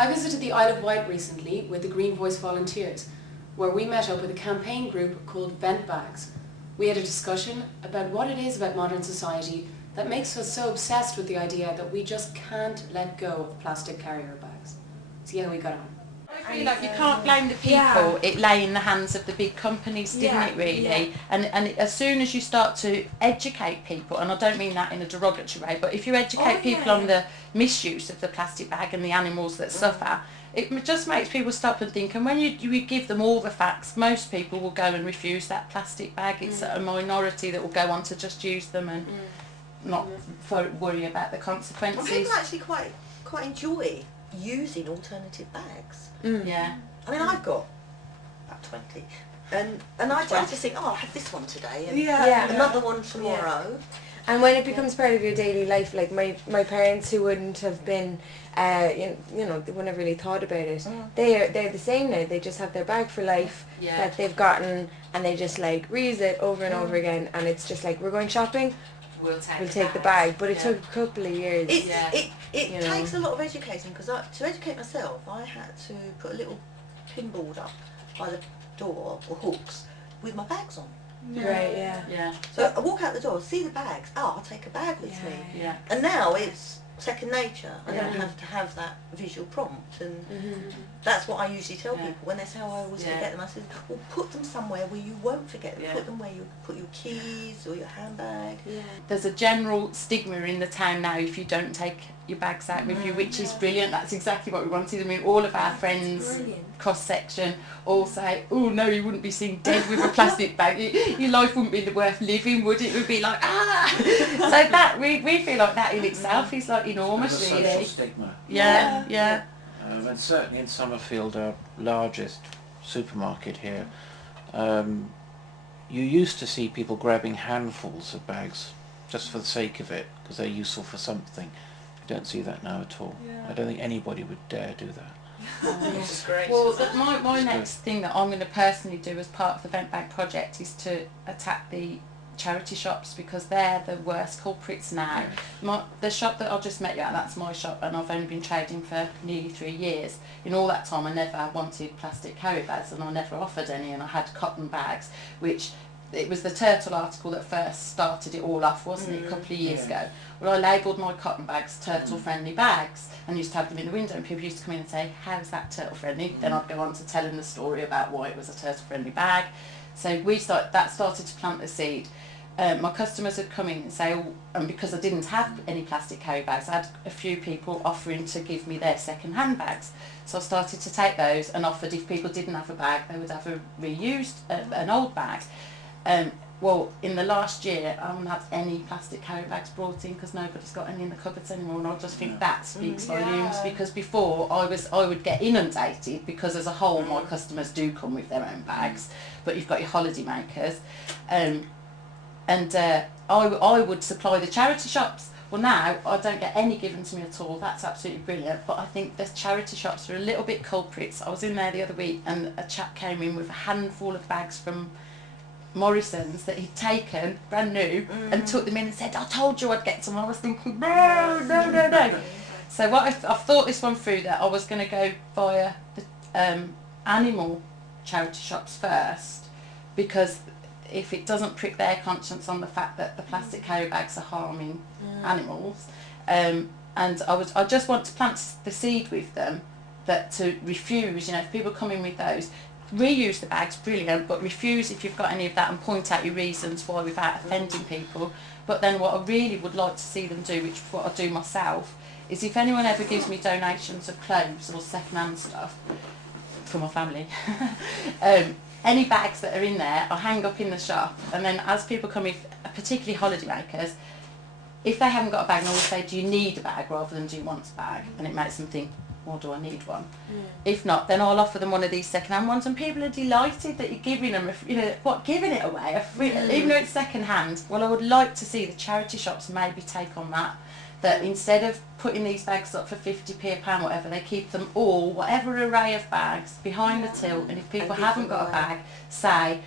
I visited the Isle of Wight recently with the Greenvoice volunteers, where we met up with a campaign group called Ventbags. We had a discussion about what it is about modern society that makes us so obsessed with the idea that we just can't let go of plastic carrier bags. See how we got on. I feel like you can't blame the people. It lay in the hands of the big companies, didn't it, really? Yeah. And as soon as you start to educate people, and I don't mean that in a derogatory way, but if you educate people on the misuse of the plastic bag and the animals that suffer, it just makes people stop and think. And when you give them all the facts, most people will go and refuse that plastic bag. It's a minority that will go on to just use them and not worry about the consequences. Well, people actually quite enjoy using alternative bags. Yeah. I mean, I've got about 20, and I just think, oh, I'll have this one today, and another one tomorrow. And when it becomes part of your daily life, like my parents, who wouldn't have been, you know, they wouldn't have really thought about it. They're the same now. They just have their bag for life that they've gotten, and they just like reuse it over and over again. And it's just like, we're going shopping, we'll take the bag. But it took a couple of years. It takes a lot of educating, because to educate myself, I had to put a little pinboard up by the door, or hooks, with my bags on. Right, yeah. So I walk out the door, see the bags, I'll take a bag with me. Yeah. And now it's second nature. I don't have to have that visual prompt, and that's what I usually tell people when they say, oh, I always forget them. I said, well, put them somewhere where you won't forget them. Put them where you put your keys or your handbag. There's a general stigma in the town now if you don't take your bags out with you, which is brilliant. That's exactly what we wanted. I mean, all of our friends, cross-section, all say, oh no, you wouldn't be seen dead with a plastic bag. Your life wouldn't be worth living, would it? It would be like, So that, we feel like that in itself is like enormous, really. Social stigma. Yeah. And certainly in Summerfield, our largest supermarket here, you used to see people grabbing handfuls of bags just for the sake of it, because they're useful for something. I don't see that now at all. I don't think anybody would dare do that. This is great. Well, my next thing that I'm going to personally do as part of the Vent Bag project is to attack the charity shops, because they're the worst culprits now. The shop that I just met you at, that's my shop, and I've only been trading for nearly 3 years. In all that time I never wanted plastic carry bags, and I never offered any, and I had cotton bags, which it was the turtle article that first started it all off, wasn't it, a couple of years ago. Well, I labelled my cotton bags turtle friendly bags and used to have them in the window, and people used to come in and say, how's that turtle friendly? Then I'd go on to telling the story about why it was a turtle friendly bag. So that started to plant the seed. My customers would come in and say, oh, and because I didn't have any plastic carry bags, I had a few people offering to give me their second hand bags. So I started to take those and offered, if people didn't have a bag, they would have a reused, an old bag. Well, in the last year, I haven't had any plastic carry bags brought in, because nobody's got any in the cupboards anymore, and I just think that speaks volumes, because before I would get inundated, because as a whole my customers do come with their own bags, but you've got your holiday makers, and I would supply the charity shops. Well, now I don't get any given to me at all. That's absolutely brilliant, but I think the charity shops are a little bit culprits. I was in there the other week, and a chap came in with a handful of bags from Morrison's that he'd taken brand new and took them in and said, I told you I'd get some. I was thinking, no. So I've thought this one through, that I was going to go via the animal charity shops first, because if it doesn't prick their conscience on the fact that the plastic carry bags are harming animals, and I just want to plant the seed with them, that to refuse, if people come in with those, reuse the bags, brilliant, but refuse if you've got any of that, and point out your reasons why without offending people. But then what I really would like to see them do, which is what I do myself, is if anyone ever gives me donations of clothes or second-hand stuff for my family, any bags that are in there I hang up in the shop, and then as people come in, particularly holiday makers, if they haven't got a bag, I always say, do you need a bag rather than do you want a bag? And it makes them think, or do I need one? If not, then I'll offer them one of these second-hand ones, and people are delighted that you're giving them, giving it away, even though it's second-hand. Well, I would like to see the charity shops maybe take on that instead of putting these bags up for 50p a pound, whatever, they keep them all, whatever array of bags, behind the till, and if people haven't got a bag, say,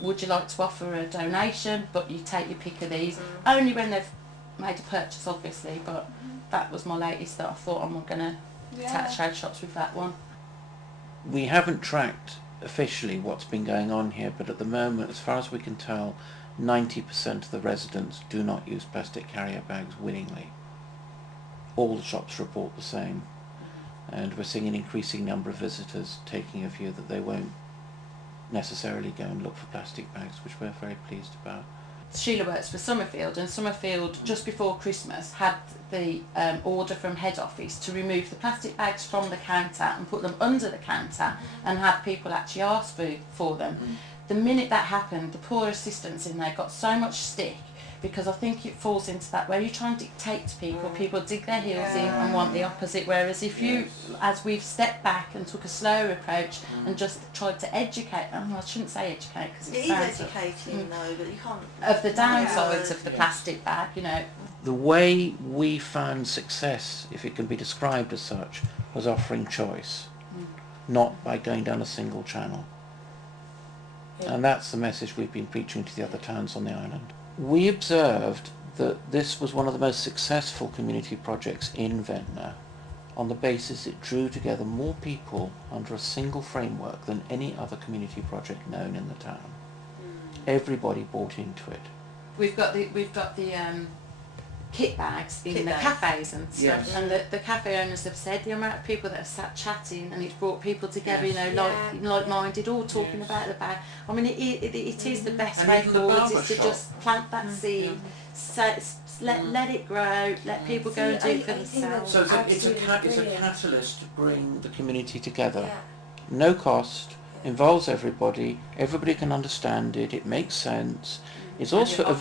would you like to offer a donation, but you take your pick of these, only when they've made a purchase, obviously, but that was my latest that I thought I'm going to trade shops with that one. We haven't tracked officially what's been going on here, but at the moment, as far as we can tell, 90% of the residents do not use plastic carrier bags willingly. All the shops report the same, and we're seeing an increasing number of visitors taking a view that they won't necessarily go and look for plastic bags, which we're very pleased about. Sheila works for Summerfield, and Summerfield just before Christmas had the order from head office to remove the plastic bags from the counter and put them under the counter and have people actually ask for them. The minute that happened, the poor assistants in there got so much stick, because I think it falls into that where you try and dictate to people, people dig their heels in and want the opposite, whereas if you, as we've stepped back and took a slower approach and just tried to educate, I shouldn't say educate because it is educating though, but you can't... Of the downsides of the plastic bag, you know. The way we found success, if it can be described as such, was offering choice, not by going down a single channel. And that's the message we've been preaching to the other towns on the island. We observed that this was one of the most successful community projects in Ventnor on the basis it drew together more people under a single framework than any other community project known in the town. Everybody bought into it. We've got the kit bags in the cafes and stuff, and the cafe owners have said the amount of people that have sat chatting, and it's brought people together, you know, like-minded, all talking about the bag. I mean, it is the best way forward, is to just plant that seed, let it grow, let people go and do it for themselves. So it's a catalyst to bring the community together. No cost, involves everybody, everybody can understand it, it makes sense. It's also a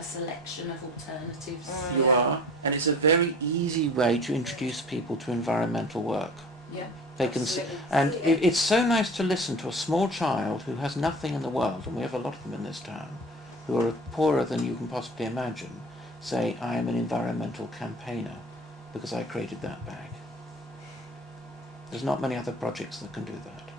selection of alternatives. You are, and it's a very easy way to introduce people to environmental work. Yeah. They can and it's so nice to listen to a small child who has nothing in the world, and we have a lot of them in this town, who are poorer than you can possibly imagine, say, I am an environmental campaigner because I created that bag. There's not many other projects that can do that.